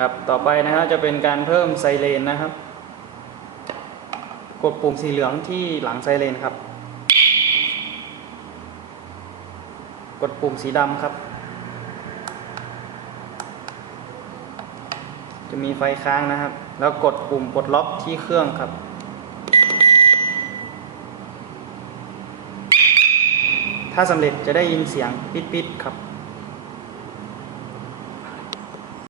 ครับต่อไปนะครับจะเป็นการเพิ่มไซเรนนะครับกดปุ่มสีเหลืองที่หลังไซเรนครับกดปุ่มสีดำครับจะมีไฟค้างนะครับแล้วกดปุ่มปลดล็อกที่เครื่องครับถ้าสำเร็จจะได้ยินเสียงปิดๆครับ